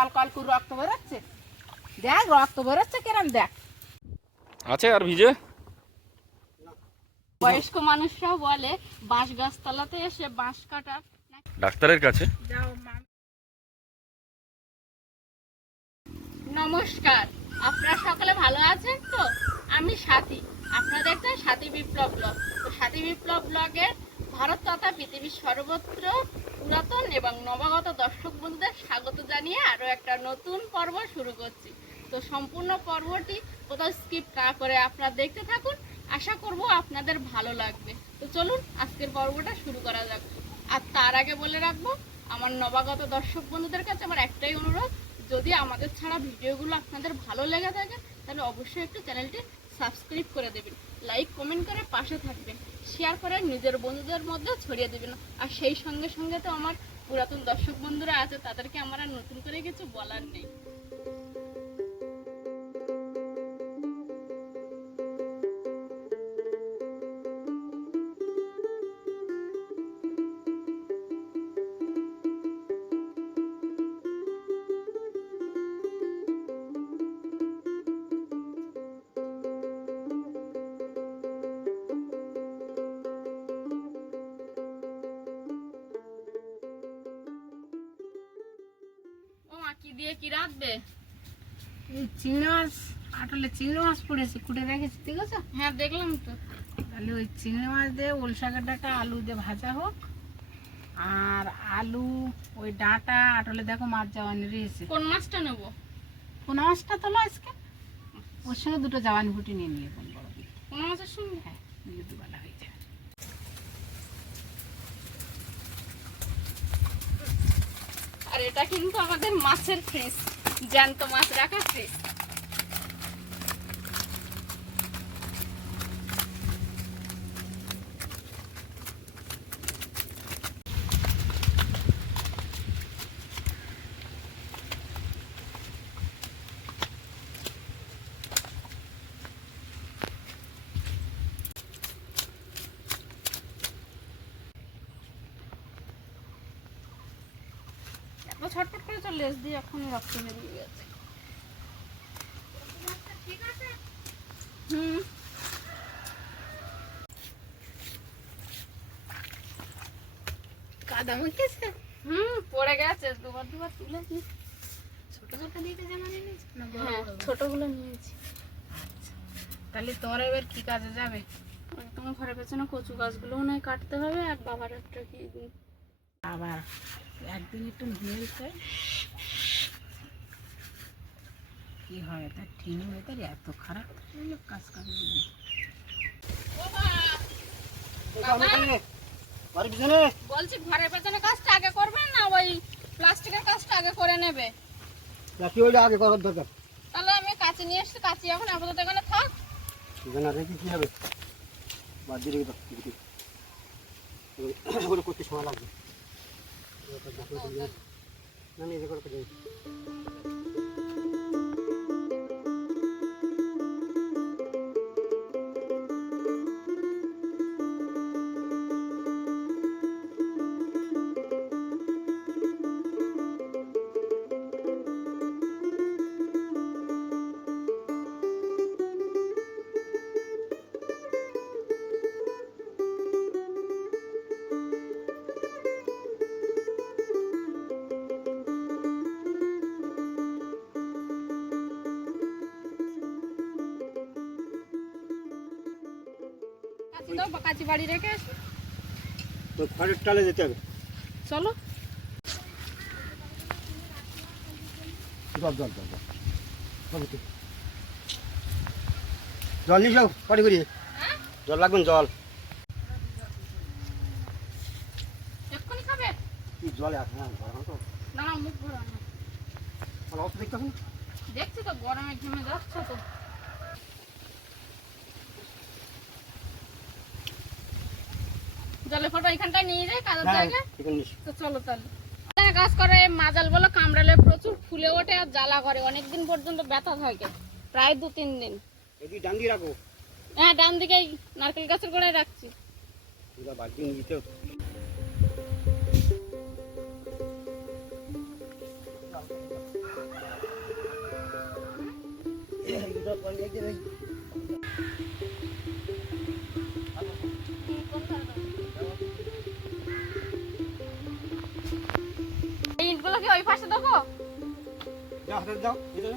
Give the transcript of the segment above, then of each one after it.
Call call করে রক্ত বেরোচ্ছে। দেখ রক্ত বেরোচ্ছে কিরম দেখ। আছে আর ভিজে? বয়স্ক মানুষরাও বলে বাঁশ গাছতলাতে এসে বাঁশ কাটার ডাক্তারের কাছে? নমস্কার। আপনারা সকলে ভালো আছেন তো? আমি সাথী। আপনারা দেখছেন সাথী বিপ্লব ব্লগ। তো সাথী বিপ্লব ব্লগের ভারত তথা পৃথিবীর সর্বত্র পুরাতন এবং নবাগত দর্শক বন্ধুদের স্বাগত জানিয়ে আরও একটা নতুন পর্ব শুরু করছি। তো সম্পূর্ণ পর্বটি কোথাও স্কিপ না করে আপনারা দেখতে থাকুন। আশা করব আপনাদের ভালো লাগবে। তো চলুন আজকের পর্বটা শুরু করা যাক। আর তার আগে বলে রাখব, আমার নবাগত দর্শক বন্ধুদের কাছে আমার একটাই অনুরোধ, যদি আমাদের ছাড়া ভিডিওগুলো আপনাদের ভালো লেগে থাকে, তাহলে অবশ্যই একটু চ্যানেলটি সাবস্ক্রাইব করে দেবেন। লাইক কমেন্ট করে পাশে থাকবেন। শেয়ার করে নিজের বন্ধুদের মধ্যে ছড়িয়ে দেবেন আর সেই সঙ্গে সঙ্গে তো আমার পুরাতন দর্শক বন্ধুরা আছে, তাদেরকে আমার আর নতুন করে কিছু বলার নেই। দিয়ে কি রাখবে এই চিংড়ি মাছ আটলে চিংড়ি মাছ পড়েছে কুটে রেখেছি ঠিক আছে হ্যাঁ দেখলাম তো। তাহলে ওই চিংড়ি মাছ দিয়ে ওল শাকের ডাঁটা আলু দিয়ে ভাজা হোক আর আলু ওই ডাঁটা আটলে দেখো মাছ জাওয়ানি রয়েছে। কোন মাছটা নেব? কোন মাছটা তোলো আজকে? ওর সঙ্গে দুটো জাওয়ানি ফুটি নিয়ে নিয়ে কোন বড় কোন মাছের সঙ্গে? হ্যাঁ দুবেলা হয়ে যাবে। আর এটা কিন্তু আমাদের মাছের ফ্রিজ জ্যান্ত মাছ রাখা ফ্রিজ এত ছটফট করে চলে এস দিয়ে এখনই রক্ত বেরিয়ে গেছে হুম। কাদা মুখেছে? হুম পড়ে গেছে। দুবার দুবার তুলে ছোট ছোট দিতে জামা নিয়ে না হ্যাঁ ছোটগুলো নিয়েছি। তাহলে তোর এবার কি কাজে যাবে? একদম ঘরের পেছনে কচু গাছগুলো নয় কাটতে হবে আর বাবার একটা কি আবার একদিন একটু নিয়েছে কি হয়? তার ঠিনি ওদের এত খারাপ। কাজ কাজ দিবে বলছি ঘরের পেছনে কাজটা আগে করবেন না? ওই প্লাস্টিকের কাজটা আগে করে নেবে। রাখি ওইটা আগে করার দরকার। তাহলে আমি কাঁচি নিয়ে এসছি। কাঁচি এখন আপাতত এখানে থাক। এখানে রেখে কি হবে? বাদ দিয়ে রেখে ওগুলো করতে সময় লাগবে। না নিজে করে করে দিই। কাঁচি দাও বা কাঁচি বাড়ি রেখে এসো তো খড়ের টালে যেতে হবে। চলো। জল নিয়ে যাও পাটি করিয়ে জল লাগবে না, জল। জলে হ্যাঁ জল তো। না না মুখ ভরা না ভালো অবস্থা দেখছি তো গরমে ঘেমে যাচ্ছে তো। জলে ফটো এখানটায় নিয়ে যাই কাদার জায়গায়? তো চলো এক হ্যাঁ, কাজ করে মাজাল বলো কামড়ালে প্রচুর ফুলে ওঠে আর জ্বালা করে। অনেক দিন পর্যন্ত ব্যথা থাকে প্রায় দু তিন দিন। ডান হ্যাঁ ডান নারকেল গাছের গোড়ায় রাখছি। ইটগুলোকে ওই পাশে দেবো যাও যাও এটা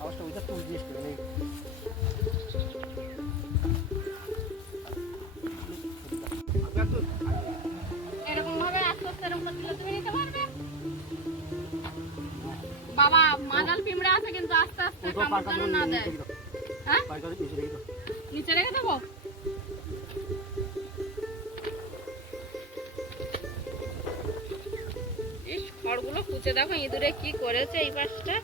আওয়াজটা ওইটা তো জিজ্ঞেস করে নেই। এরকম ভাবে আস্তে আস্তে এরকম দিলে তুমি নিতে পারবে? বাবা মাদাল পিমড়ে আছে কিন্তু আস্তে আস্তে কামড় না দেয়। হ্যাঁ? নিচে রেখে দেবো? খড়গুলো দেখো ইঁদুরে কি করেছে এই পাশটা।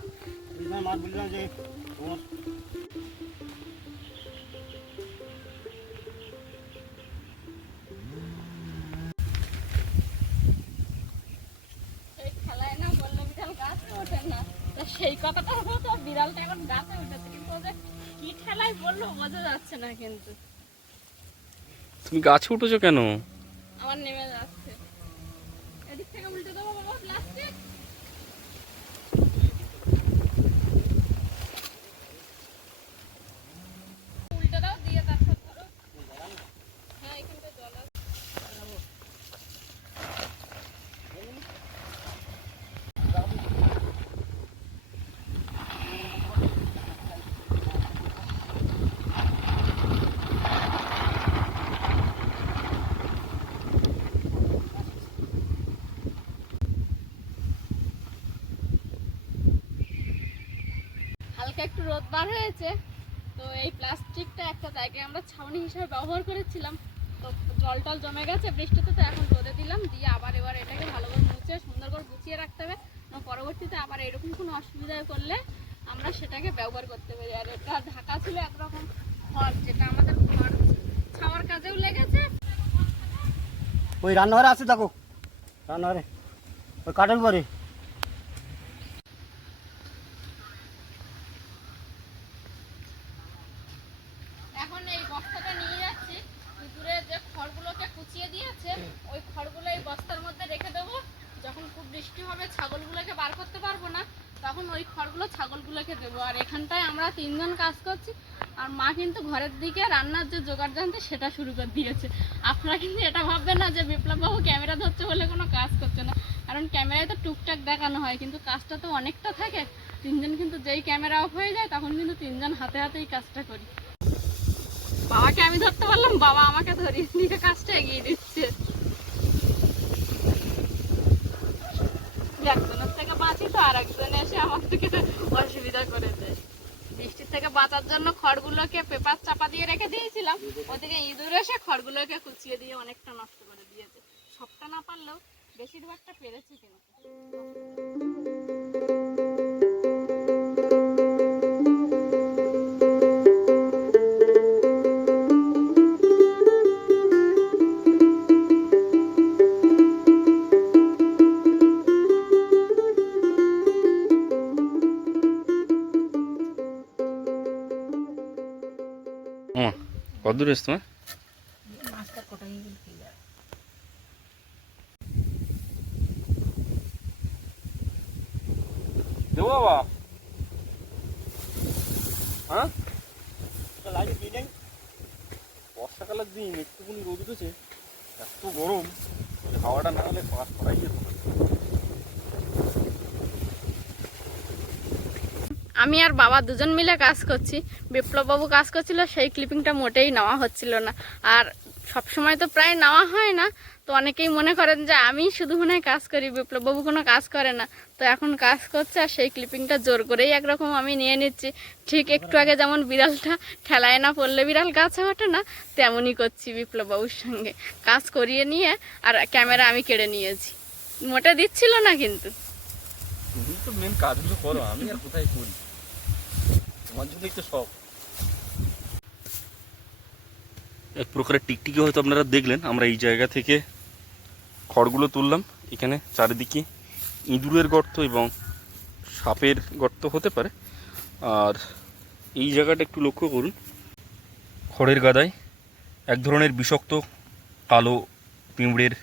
সেই না বললে বিড়াল গাছে ওঠে না। তা সেই কথাটা হতো বিড়ালটা এখন গাছে উঠেছে। কিন্তু কি বলল বোঝা যাচ্ছে না কিন্তু। তুমি গাছে উঠেছো কেন? আমার নেমে যাচ্ছে এদিক থেকে উল্টে দেবো বাবা প্লাস্টিক উল্টে দাও দিয়ে তারপর ধরো হ্যাঁ এখানটা জল আছে হালকা বার হয়েছে। তো এই প্লাস্টিকটা একটা জায়গায় আমরা ছাউনি হিসেবে ব্যবহার করেছিলাম। তো জল টল জমে গেছে, বৃষ্টিতে তো এখন রোদে দিলাম। দিয়ে আবার এবার এটাকে ভালো করে মুছে, সুন্দর করে গুছিয়ে রাখতে হবে। পরবর্তীতে আবার এরকম কোনো অসুবিধায় করলে আমরা সেটাকে ব্যবহার করতে পারি। আর এটা ঢাকা ছিল একরকম খড় যেটা আমাদের খড় ছাওয়ার কাজেও লেগেছে। ওই রান্নাঘরে আছে দেখো। রান্নাঘরে। ওই কাঠের পরে এখন এই বস্তাটা নিয়ে যাচ্ছি পুকুরে যে খড়গুলোকে কুচিয়ে দিয়েছে ওই খড়গুলো এই বস্তার মধ্যে রেখে দেবো যখন খুব বৃষ্টি হবে ছাগলগুলোকে বার করতে পারব না তখন ওই খড়গুলো ছাগলগুলোকে দেবো আর এখানটায় আমরা তিনজন কাজ করছি আর মা কিন্তু ঘরের দিকে রান্নার যে সেটা শুরু করে দিয়েছে। আপনারা কিন্তু এটা ভাববেন না যে বিপ্লববাবু ক্যামেরা ধরছে বলে কোনো কাজ করছে না। কারণ ক্যামেরায় তো টুকটাক দেখানো হয়, কিন্তু কাজটা তো অনেকটা থাকে। তিনজন কিন্তু যেই ক্যামেরা অফ হয়ে যায়, তখন কিন্তু তিনজন হাতে হাতেই কাজটা করি। বাবাকে আমি ধরতে পারলাম বাবা আমাকে ধরিয়ে দিয়ে কাজটা এগিয়ে দিচ্ছে। একজনের থেকে বাঁচি তো আর একজন এসে আমার থেকে অসুবিধা করে দেয়। বৃষ্টির থেকে বাঁচার জন্য খড়গুলোকে পেপার চাপা দিয়ে রেখে দিয়েছিলাম। ওদিকে ইঁদুর এসে খড়গুলোকে কুচিয়ে দিয়ে অনেকটা নষ্ট করে দিয়েছে। সবটা না পারলেও বেশিরভাগটা পেরেছি কিন্তু। কত দূর এসছো তোমার মাছটা কোটাই গেল কি জানে। দেবো বাবা হ্যাঁ লাইট দিয়ে নেই বর্ষাকালের দিন একটুখানি রোদ উঠেছে এত গরম যে হাওয়াটা না হলে পাস করাই যেত না আমি আর বাবা দুজন মিলে কাজ করছি। বিপ্লববাবু কাজ করছিল, সেই ক্লিপিংটা মোটেই নেওয়া হচ্ছিল না। আর সব সময় তো প্রায় নেওয়া হয় না। তো অনেকেই মনে করেন যে, আমি শুধু মনে কাজ করি, বিপ্লববাবু কোনো কাজ করে না। তো এখন কাজ করছে আর সেই ক্লিপিংটা জোর করেই একরকম আমি নিয়ে নিচ্ছি। ঠিক একটু আগে যেমন বিড়ালটা ঠেলায় না পড়লে বিড়াল গাছে ওঠে না, তেমনই করছি বিপ্লববাবুর সঙ্গে। কাজ করিয়ে নিয়ে আর ক্যামেরা আমি কেড়ে নিয়েছি। মোটে দিচ্ছিল না কিন্তু। তুমি তো মেন কাজগুলো করো আমি আর কোথায় করি? তো সব। এক প্রকারের টিকটিকি হয়তো আপনারা দেখলেন। আমরা এই জায়গা থেকে খড়গুলো তুললাম। এখানে চারিদিকে ইঁদুরের গর্ত এবং সাপের গর্ত হতে পারে। আর এই জায়গাটা একটু লক্ষ্য করুন। খড়ের গাদায় এক ধরনের বিষাক্ত কালো পিঁমড়ের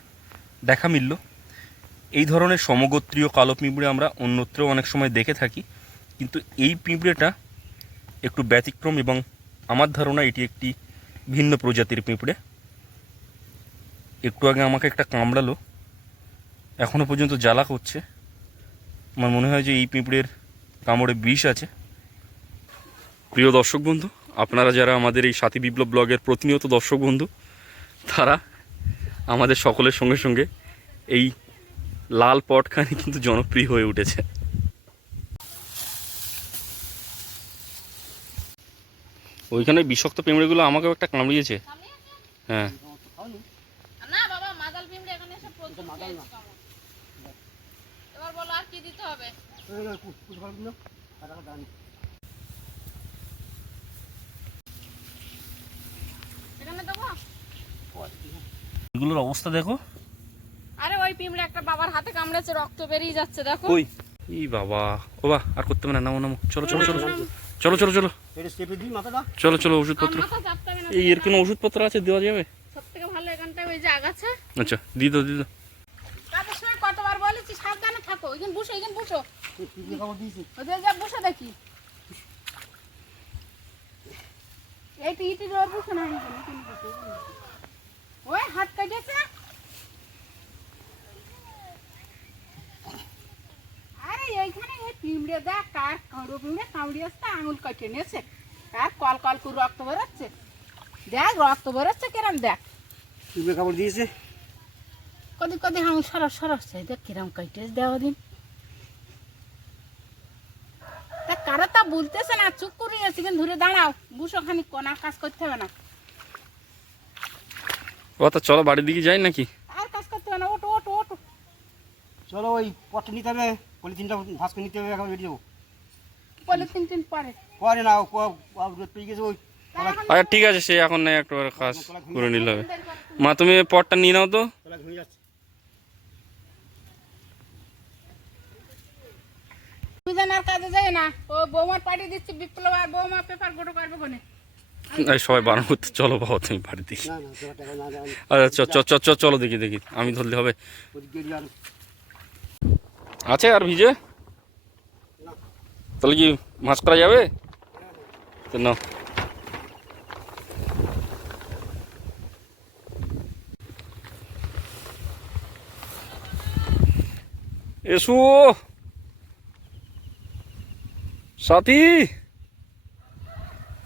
দেখা মিলল। এই ধরনের সমগোত্রীয় কালো পিঁপড়ে আমরা অন্যত্র অনেক সময় দেখে থাকি। কিন্তু এই পিঁপড়েটা একটু ব্যতিক্রম এবং আমার ধারণা এটি একটি ভিন্ন প্রজাতির পিঁপড়ে। একটু আগে আমাকে একটা কামড়ালো এখনও পর্যন্ত জ্বালা করছে। আমার মনে হয় যে এই পিঁপড়ের কামড়ে বিষ আছে। প্রিয় দর্শক বন্ধু, আপনারা যারা আমাদের এই সাথী বিপ্লব ব্লগের প্রতিনিয়ত দর্শক বন্ধু, তারা আমাদের সকলের সঙ্গে সঙ্গে এই লাল পটখানি কিন্তু জনপ্রিয় হয়ে উঠেছে। ওইখানে বিষাক্ত পিঁমড়েগুলো আমাকেও একটা কামড়িয়েছে হ্যাঁ। এগুলোর অবস্থা দেখো। আরে ওই পিমড়ে একটা বাবার হাতে কামড়েছে রক্ত বেরিয়ে যাচ্ছে দেখো। ই বাবা। ও বা আর করতে না নামো নামো। চলো চলো চলো চলো চলো চলো। এটা স্টেপে দিই মাথাটা। চলো চলো ওষুধপত্র। এই এর কোনো ওষুধপত্র আছে? দেওয়া যাবে? ভালো ওই যে আগাছা। আচ্ছা দি দাও দি দাও। কতবার বলেছি সাবধানে থাকো। এখানে বসো এখানে বসো। পিকনিক খাবার দিয়েছি ওদের যা বসে দেখি। রোড বসে না। ওই হাত কেটেছে। আরে এইখানে এই পিমড়ে দেখ কার কাঁড়ো পিমড়ে কামড়ি আসতে আঙুল কেটে নিয়েছে। কার কল কল করে রক্ত বেরোচ্ছে। দেখ রক্ত বেরোচ্ছে কিরম দেখ। পিকনিক খাবার দিয়েছে? কদি কদি আঙুল সরস সরস চাই দেখ কিরম কেটে দেওয়া দিন। তা কারা তা বলতেছে না চুপ করে আছে কিন্তু ধরে দাঁড়াও বুসো খানি কোনার কাজ করতে হবে না। ও তা চলো বাড়ির দিকে যাই নাকি আর কাজ করতে হবে না ওটো ওটো ওটো চলো ওই পটটা নিতে হবে পলিথিনটা ভাস করে নিতে হবে এখন রেডি যাব। পলিথিন টিন পরে? পরে না রোদ পেয়ে গেছে ওই আচ্ছা ঠিক আছে সে এখন নেই একটু কাজ করে নিলে। হবে মা তুমি পটটা নিয়ে নাও তো। কাজে যায় না। ও বৌমার পাঠিয়ে দিচ্ছি বিপ্লব আর বৌমা পেপার গোটো করবে কোনে? এই সবাই বারণ করতে চলো বাবা তুমি না দেয় আচ্ছা চ চ চ চলো দেখি দেখি। আমি ধরলে হবে। আছে আর ভিজে? তাহলে কি মাছ করা যাবে? তো নাও। এসো। সাথী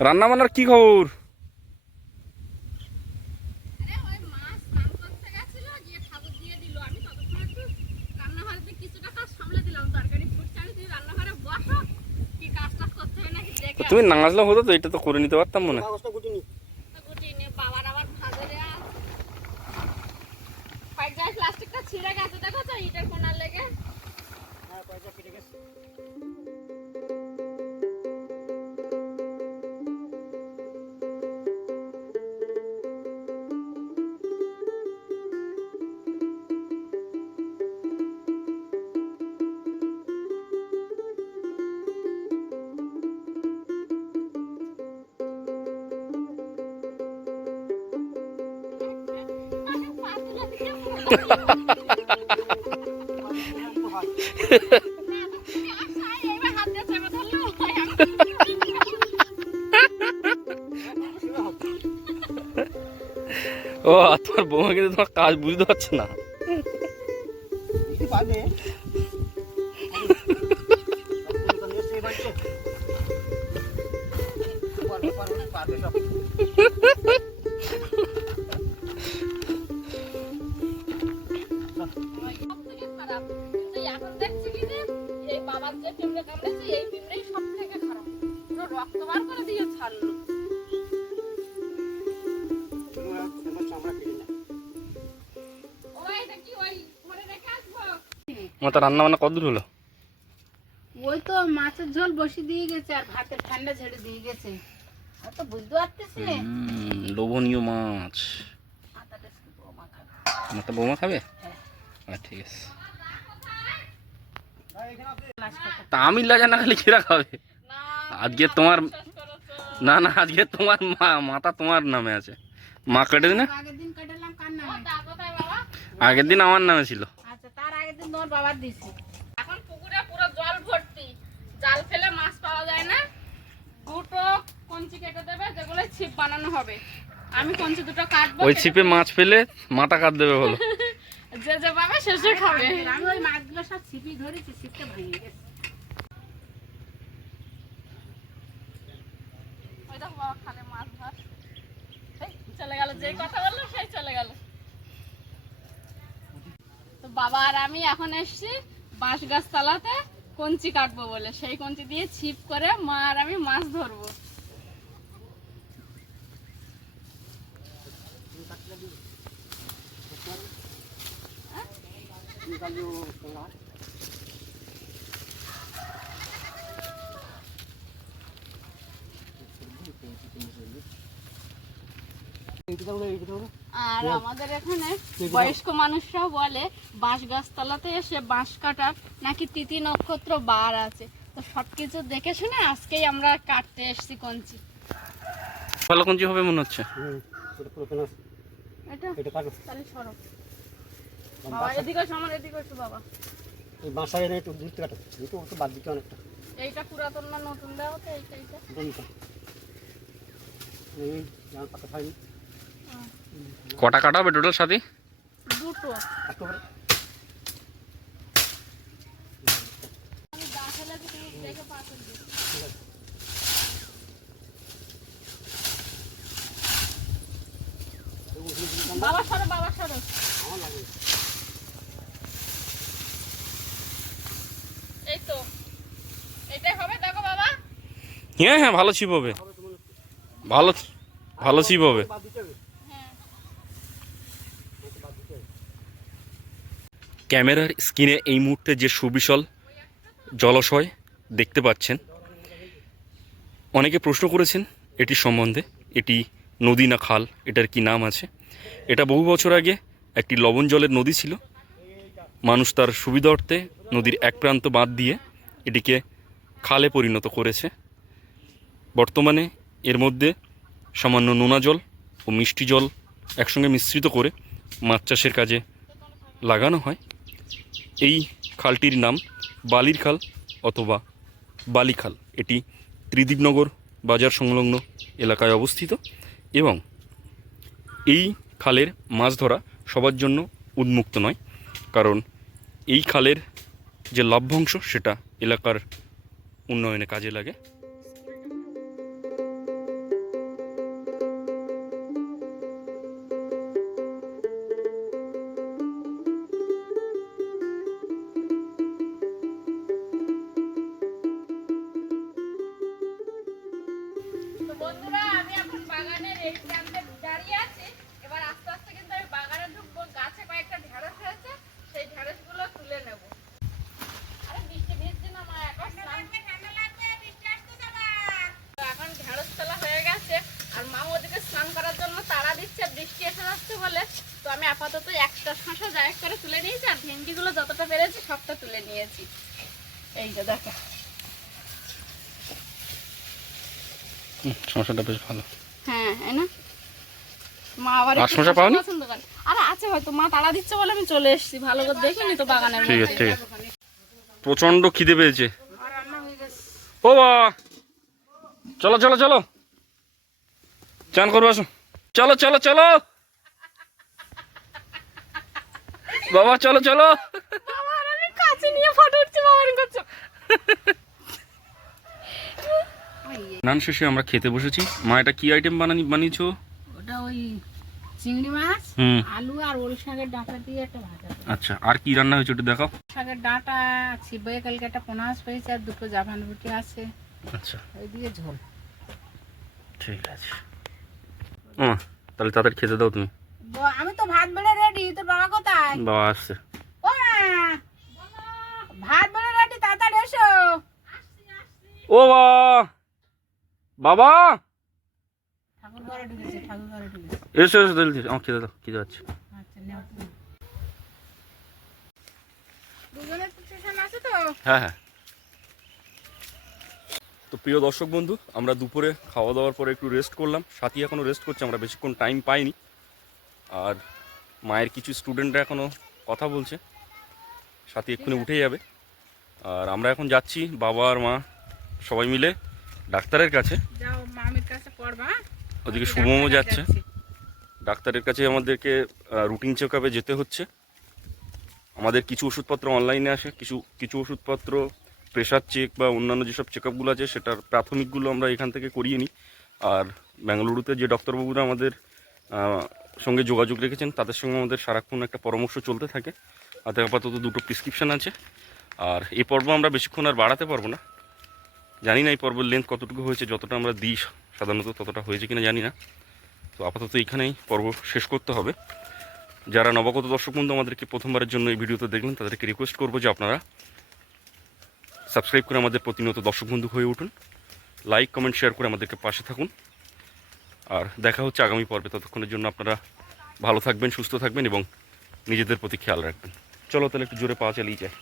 রান্না বান্নার কি খবর আরে ওই মাছ স্নান করতে গেছিল গিয়ে ঠাকুর দিয়ে দিল আমি ততক্ষণ একটু রান্নাঘরে কিছুটা কাজ সামলে দিলাম তরকারি ফুটছে আমি তুই রান্নাঘরে বসো কি কাজ টাজ করতে হয় নাকি দেখে তুমি না আসলে হতো তো এটা তো করে নিতে পারতাম মনে হয়। প্লাস্টিকটা ছিঁড়ে গেছে দেখো তো ইটের কোনার ও তোমার বৌমা কিন্তু তোমার কাজ বুঝতে পারছে না। আমার তো রান্না বান্না কদূর হলো? ওই তো মাছের ঝোল বসিয়ে দিয়ে গেছে আর ভাতের ঠান্ডা ঝেড়ে দিয়ে গেছে। তো বুঝতে পারতেছি না। হুম, লোভনীয় মাছ। মাথা বৌমা খাবে? আচ্ছা ঠিক আছে। তা আমি লাজা না খালি কিরা খাবে? আজকে তোমার না না আজকে তোমার মা মাথা তোমার নামে আছে। মা কেটে বাবা? আগের দিন আমার নামে ছিল আচ্ছা তার আগের দিন তোমার বাবার দিছি। এখন পুকুরে পুরো জল ভর্তি। জাল ফেলে মাছ পাওয়া যায় না। দুটো কঞ্চি কেটে দেবে যেগুলো ছিপ বানানো হবে। আমি কঞ্চি দুটো কাটবো ওই ছিপে মাছ পেলে মাথা কাট দেবে বলো। যে যে পাবে সে সে খাবে। আমি ওই মাছগুলো সব ছিপি ধরেছি ছিপটা ভেঙে গেছে। ওই দেখো বাবা খালে মাছ ধর। চলে গেল যেই কথা বলল সেই চলে গেল তো বাবা আর আমি এখন এসছি বাঁশ গাছ তলাতে কঞ্চি কাটবো বলে। সেই কঞ্চি দিয়ে ছিপ করে মা আর আমি মাছ ধরবো। আর আমাদের এখানে বয়স্ক মানুষরাও বলে বাঁশ গাছতলাতে এসে বাঁশ কাটার নাকি তিথি নক্ষত্র বার আছে। তো সব কিছু দেখে শুনে আজকেই আমরা কাটতে এসেছি কঞ্চি। ভালো কঞ্চি হবে মনে হচ্ছে। হুম, এটা এটা? এটা কাটো। তাহলে সরো। বাবা এদিকে এসো, আমার এদিকে এসো বাবা। এই বাঁশা এনে একটু দূর থেকে কাটো। একটু একটু বাদ দিতে অনেকটা। এইটা পুরাতন না নতুন তো এইটা এইটা? বন্ধ। এই যেমন পাতা খাইনি। কটা কাটা হবে টোটাল সাথে? দুটো আস্তে করে। আমি গা ফেলে দিই, তুমি দেখে পাথর দিও। ঠিক আছে। এই উঠলে দিন কান্না। হ্যাঁ হ্যাঁ ভালো ছিপ হবে। ভালো ভালো ছিপ হবে। ক্যামেরার স্ক্রিনে এই মুহূর্তে যে সুবিশাল জলাশয় দেখতে পাচ্ছেন। অনেকে প্রশ্ন করেছেন এটি সম্বন্ধে। এটি নদী না খাল? এটার কি নাম আছে? এটা বহু বছর আগে একটি লবণ জলের নদী ছিল। মানুষ তার সুবিধার্থে নদীর এক প্রান্ত বাদ দিয়ে এটিকে খালে পরিণত করেছে। বর্তমানে এর মধ্যে সামান্য নোনা জল ও মিষ্টি জল একসঙ্গে মিশ্রিত করে মাছ চাষের কাজে লাগানো হয়। এই খালটির নাম বালির খাল অথবা বালিখাল। এটি ত্রিদীপনগর বাজার সংলগ্ন এলাকায় অবস্থিত এবং এই খালের মাছ ধরা সবার জন্য উন্মুক্ত নয়, কারণ এই খালের যে লাভ্যাংশ সেটা এলাকার উন্নয়নে কাজে লাগে। বলে। তো আমি আপাতত একটা শশা জায়গ করে তুলে নিয়েছি আর ভেন্ডিগুলো যতটা পেরেছি সবটা তুলে নিয়েছি। এই যে দেখো। হুম, বেশ ভালো। হ্যাঁ এই না? মা আবার আর একটু শসা শসা পাওনি? পছন্দ করে। আরে আছে হয়তো মা তাড়া দিচ্ছে বলে আমি চলে এসেছি। ভালো করে দেখিনি তো বাগানের ঠিক আছে ঠিক আছে। প্রচণ্ড খিদে পেয়েছে। ও বা চলো চলো চলো। চান করব আসো চলো চলো চলো। বাবা চলো চলো। কাছে নিয়ে ফটো উঠছি বাবার করছ নান শেষে আমরা খেতে বসেছি। মা এটা কি আইটেম বানানি বানিয়েছো? ওটা ওই চিংড়ি মাছ আলু আর ওল শাকের ডাঁটা দিয়ে একটা ভাজা আচ্ছা আর কি রান্না হয়েছে ওটা দেখাও। শাকের ডাঁটা ছিপে কালকে একটা পোনাস পেয়েছে আর দুটো জাপান রুটি আছে। আচ্ছা। ওই দিয়ে ঝোল। ঠিক আছে। ও তাহলে তাদের খেতে দাও তুমি। আমি তো ভাত বেড়ে রেডি তোর বাবা কোথায়? বাবা আসছে। ভাত বেড়ে রেডি তাড়াতাড়ি এসো। ও বাবা! ঠাকুর ঘরে ঢুকেছে ঠাকুর ঘরে ঢুকেছে। এসো এসো জলদি। আমার খেতে দাও যাচ্ছে আচ্ছা আছে হ্যাঁ হ্যাঁ। তো প্রিয় দর্শক বন্ধু আমরা দুপুরে খাওয়া দাওয়ার পরে একটু রেস্ট করলাম। সাথী এখনও রেস্ট করছে আমরা বেশিক্ষণ টাইম পাইনি। আর মায়ের কিছু স্টুডেন্টরা এখনও কথা বলছে। সাথী এক্ষুনি উঠে যাবে। আর আমরা এখন যাচ্ছি বাবা আর মা সবাই মিলে ডাক্তারের কাছে। পড়বা ওদিকে শুভমও যাচ্ছে। ডাক্তারের কাছে আমাদেরকে রুটিন চেক আপে যেতে হচ্ছে। আমাদের কিছু ওষুধপত্র অনলাইনে আসে। কিছু কিছু ওষুধপত্র প্রেশার চেক বা অন্যান্য যেসব চেক আপগুলো আছে সেটার প্রাথমিকগুলো আমরা এখান থেকে করিয়ে নিই। আর বেঙ্গালুরুতে যে ডক্টরবাবুরা আমাদের সঙ্গে যোগাযোগ রেখেছেন। তাদের সঙ্গে আমাদের সারাক্ষণ একটা পরামর্শ চলতে থাকে। হাতে আপাতত দুটো প্রেসক্রিপশান আছে। আর এই পর্ব আমরা বেশিক্ষণ আর বাড়াতে পারব না। জানি না এই পর্বের লেন্থ কতটুকু হয়েছে, যতটা আমরা দিই সাধারণত ততটা হয়েছে কিনা জানি না। তো আপাতত এখানেই পর্ব শেষ করতে হবে। যারা নবাগত দর্শক বন্ধু আমাদেরকে প্রথমবারের জন্য এই ভিডিওতে দেখলেন, তাদেরকে রিকোয়েস্ট করব যে আপনারা সাবস্ক্রাইব করে আমাদের প্রতিনিয়ত দর্শক বন্ধু হয়ে উঠুন। লাইক কমেন্ট শেয়ার করে আমাদেরকে পাশে থাকুন। আর দেখা হচ্ছে আগামী পর্বে। ততক্ষণের জন্য আপনারা ভালো থাকবেন, সুস্থ থাকবেন এবং নিজেদের প্রতি খেয়াল রাখবেন। চলো তাহলে একটু জোরে পাওয়া চালিয়ে যায়